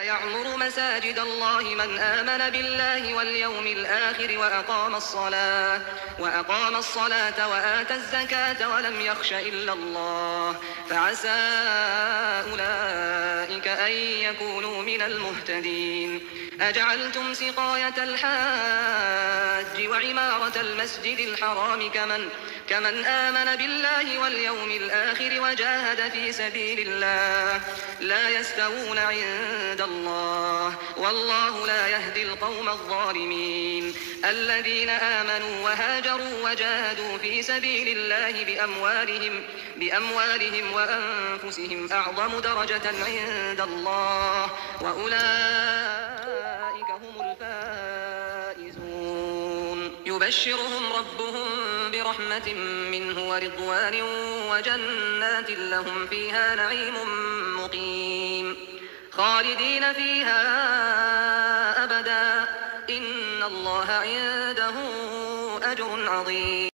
يعمر مساجد الله من آمن بالله واليوم الآخر وأقام الصلاة وآتى الزكاة ولم يخش إلا الله فعسى أولئك أن يكونوا من المهتدين. أجعلتم سقاية الحاج وعمارة المسجد الحرام كمن آمن بالله واليوم الآخر وجاهد في سبيل الله لا يستوون عند الله والله لا يهدي القوم الظالمين. الذين آمنوا وهاجروا وجاهدوا في سبيل الله بأموالهم وأنفسهم أعظم درجة عند الله وأولئك هم الفائزون. يبشرهم ربهم برحمة منه ورضوان وجنات لهم فيها نعيم مقيم خالدين فيها أبدا إن الله عنده أجر عظيم.